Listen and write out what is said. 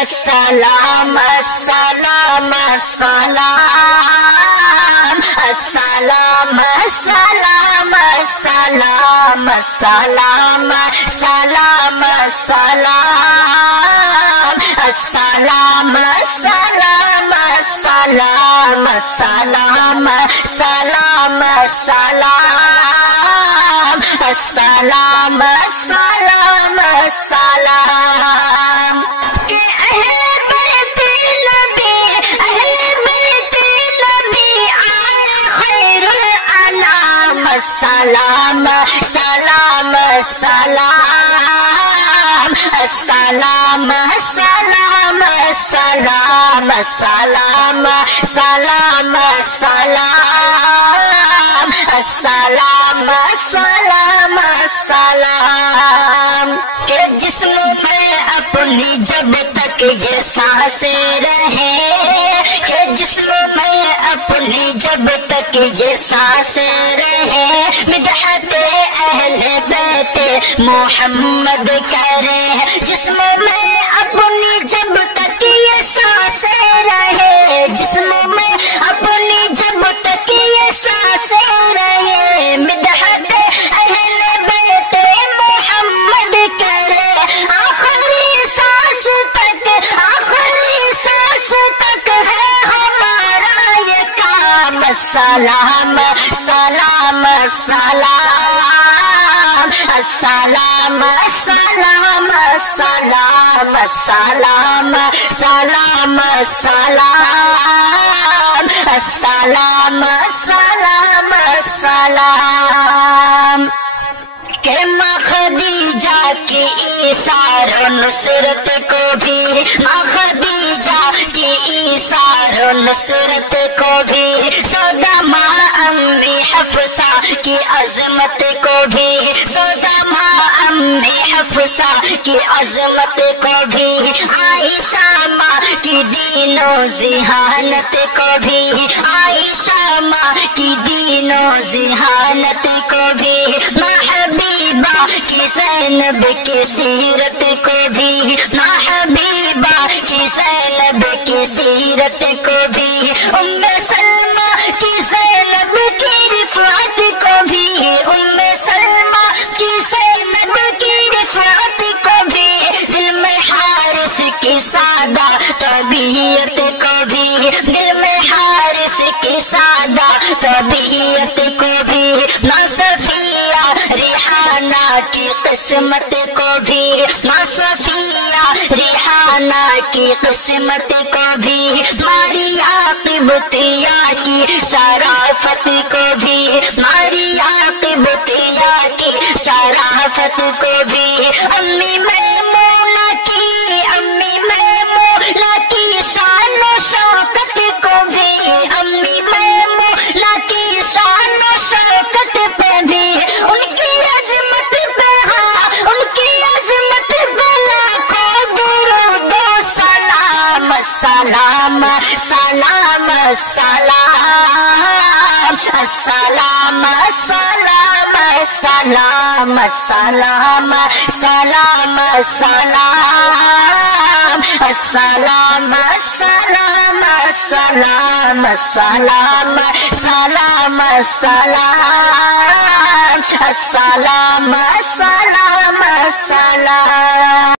السلام السلام السلام السلام السلام السلام السلام سلام السلام السلام السلام السلام السلام سلام السلام السلام السلام السلام کہ اہل بیت نبی آئے خیر الانام السلام سلام السلام السلام السلام السلام السلام سلام السلام السلام السلام السلام کہ جسم میں اپنی جب تک یہ سانسیں رہیں کہ جسم میں اپنی جب تک یہ سانسیں رہیں مدحت اہل بیت محمد کرے جسم میں اپنی جب تک یہ سانسیں رہے جسم میں اپنی جب تک یہ سانسیں رہے مدحت اہل بیت محمد کرے آخری سانس تک ہے ہمارا یہ کام سلام سلام سلام السلام السلام السلام السلام سلام السلام السلام السلام السلام کہ ماں خدیجہ کی ایثار و نصرت کو بھی ماں خدیجہ کی ایثار و نصرت کو بھی سودا ماں امی حفصہ کی عظمت کو بھی سودا ماں امی حفصہ کی عظمت کو بھی عائشہ ماں کی دین و ذہانت کو بھی عائشہ ماں کی دین و ذہانت کو بھی ماں حبیبہ کی زینب کی سیرت کو بھی ماں حبیبہ کی زینب کی سیرت کو بھی ام سلمہ کی زینب کی رفعت کو بھی ام سلمہ کی زینب کی رفعت کو بھی دل میں حارث کی سادہ طبیعت کو بھی دل میں حارث کی سادہ طبیعت کو بھی ماں صفیہ ریحانہ کی قسمت کو بھی ماں صفیہ ریحانہ کی قسمت کو بھی ماریا قبطیہ کی شرافت کو بھی ماریا قبطیہ کی شرافت کو بھی امی میمونہ کی شان و شوکت کو بھی امی میمونہ کی شان و شوکت پہ بھی ان کی عظمت پہ ان کی عظمت پہ لاکھوں درود و سلام سلام سلام سلام السلام السلام السلام السلام سلام السلام السلام السلام السلام السلام سلام السلام السلام السلام السلام